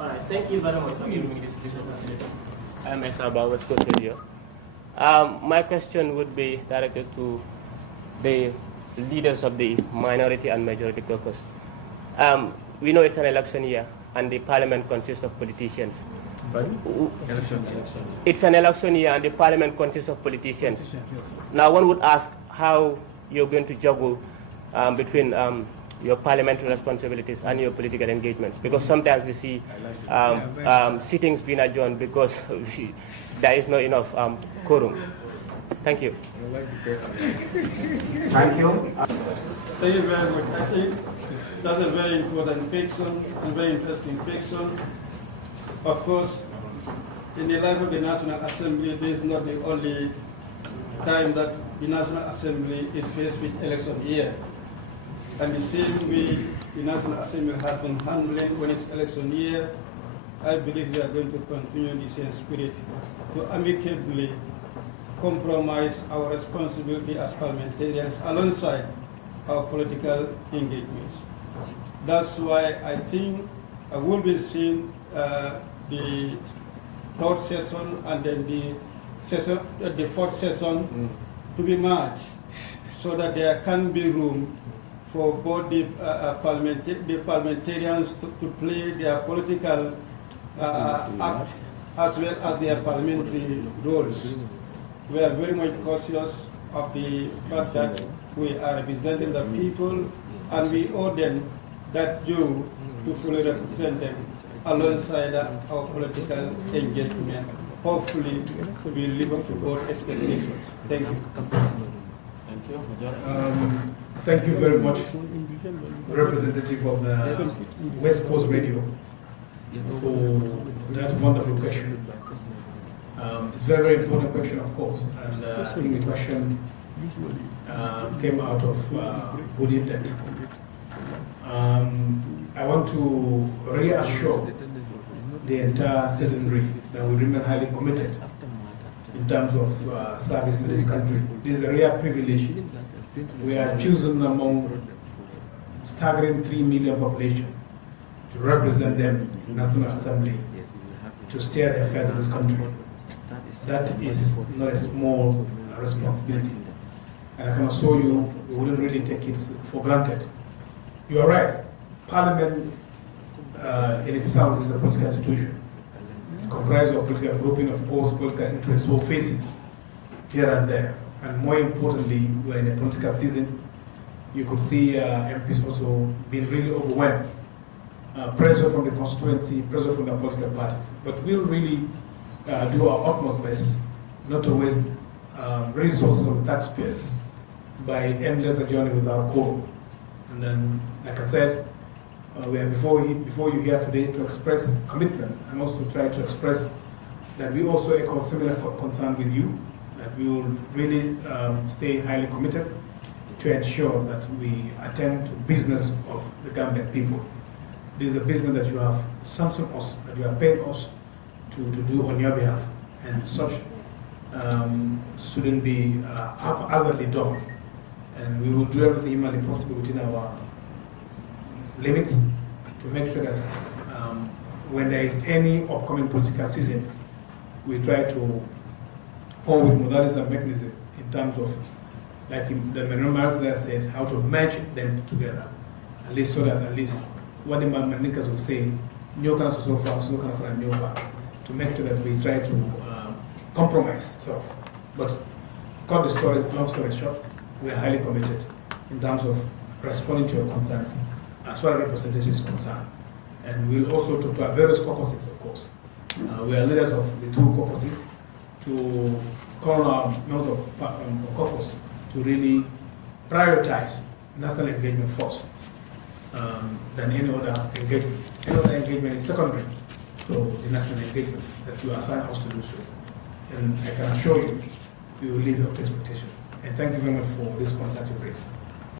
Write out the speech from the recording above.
All right, thank you very much for giving me this opportunity. I'm Ensa about West Coast Radio. My question would be directed to the leaders of the minority and majority caucus. We know it's an election year, and the parliament consists of politicians. It's an election year, and the parliament consists of politicians. Now, one would ask how you're going to juggle between your parliamentary responsibilities and your political engagements, because sometimes we see sittings being adjourned because there is not enough quorum. Thank you. Thank you. Thank you very much. I think that's a very important question and very interesting question. Of course, in the life of the National Assembly, this is not the only time that the National Assembly is faced with election year. And the same way the National Assembly has been handling when it's election year, I believe we are going to continue the same spirit to amicably compromise our responsibility as parliamentarians alongside our political engagements. That's why I think I will be seeing the third session and then the fourth session to be merged, so that there can be room for both the parliamentarians to play their political act as well as their parliamentary roles. We are very much cautious of the fact that we are representing the people, and we owe them that due to fully represent them alongside our political engagement. Hopefully, we live up to both expectations. Thank you. Thank you very much, representative of the West Coast Radio, for that wonderful question. It's a very, very important question, of course, and I think the question came out of good intent. I want to reassure the entire citizenry that we remain highly committed in terms of service to this country. This is a rare privilege. We are chosen among staggering 3 million population to represent them in the National Assembly, to steer the affairs of this country. That is not a small responsibility. And I can assure you, we wouldn't really take it for granted. You are right. Parliament in itself is a political institution. It comprises of political grouping, of course, political interests, or faces here and there. And more importantly, we're in a political season. You could see MPs also being really overwhelmed. Pressure from the constituency, pressure from the political parties. But we'll really do our utmost best not to waste resources of the taxpayers by endless journey without quorum. And then, like I said, we are before you here today to express commitment, and also try to express that we also echo similar concern with you, that we will really stay highly committed to ensure that we attend to business of the Gambian people. This is a business that you have sanctioned us, that you have paid us to do on your behalf, and such shouldn't be haphazardly done. And we will do everything humanly possible within our limits to make sure that when there is any upcoming political season, we try to come with modalities and mechanisms in terms of, like the minority that says, how to merge them together, at least so that at least what the Manikas will say, new kind of so far, so kind of new far, to make sure that we try to compromise stuff. But cut the story, long story short, we are highly committed in terms of responding to your concerns as far as representation is concerned. And we'll also talk to our various caucuses, of course. We are leaders of the 2 caucuses to call our members of caucus to really prioritize national engagement first than any other engagement. Any other engagement is secondary to the national engagement that you assign us to do so. And I can assure you, we will live up to expectation. And thank you very much for this concert you raised.